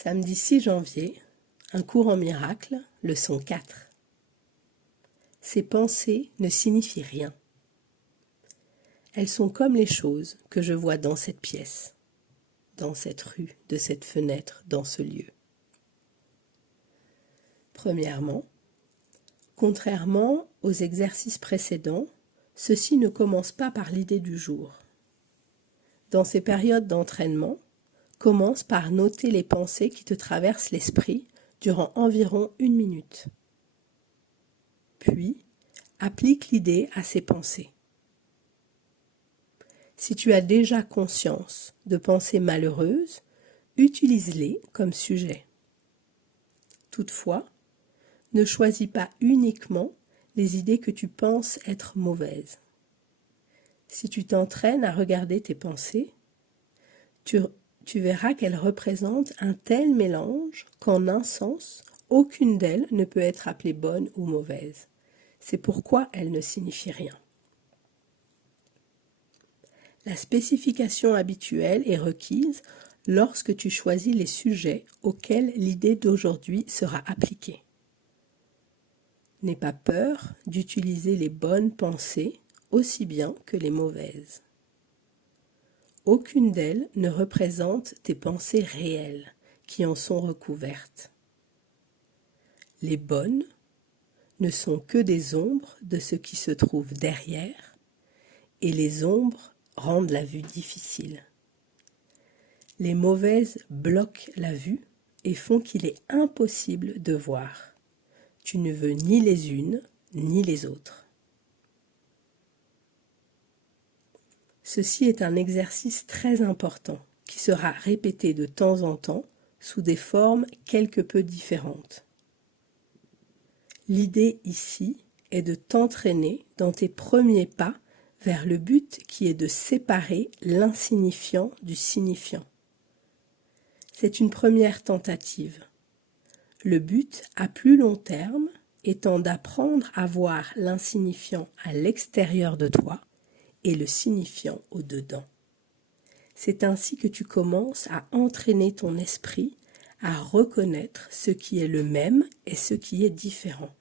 Samedi 6 janvier, un cours en miracle, leçon 4. Ces pensées ne signifient rien. Elles sont comme les choses que je vois dans cette pièce, dans cette rue, de cette fenêtre, dans ce lieu. Premièrement, contrairement aux exercices précédents, ceci ne commence pas par l'idée du jour. Dans ces périodes d'entraînement, commence par noter les pensées qui te traversent l'esprit durant environ 1 minute. Puis, applique l'idée à ces pensées. Si tu as déjà conscience de pensées malheureuses, utilise-les comme sujet. Toutefois, ne choisis pas uniquement les idées que tu penses être mauvaises. Si tu t'entraînes à regarder tes pensées, tu verras qu'elles représentent un tel mélange qu'en un sens, aucune d'elles ne peut être appelée bonne ou mauvaise. C'est pourquoi elles ne signifient rien. La spécification habituelle est requise lorsque tu choisis les sujets auxquels l'idée d'aujourd'hui sera appliquée. N'aie pas peur d'utiliser les bonnes pensées aussi bien que les mauvaises. Aucune d'elles ne représente tes pensées réelles qui en sont recouvertes. Les bonnes ne sont que des ombres de ce qui se trouve derrière, et les ombres rendent la vue difficile. Les mauvaises bloquent la vue et font qu'il est impossible de voir. Tu ne veux ni les unes ni les autres. Ceci est un exercice très important qui sera répété de temps en temps sous des formes quelque peu différentes. L'idée ici est de t'entraîner dans tes premiers pas vers le but qui est de séparer l'insignifiant du signifiant. C'est une première tentative. Le but à plus long terme étant d'apprendre à voir l'insignifiant à l'extérieur de toi et le signifiant au-dedans. C'est ainsi que tu commences à entraîner ton esprit à reconnaître ce qui est le même et ce qui est différent.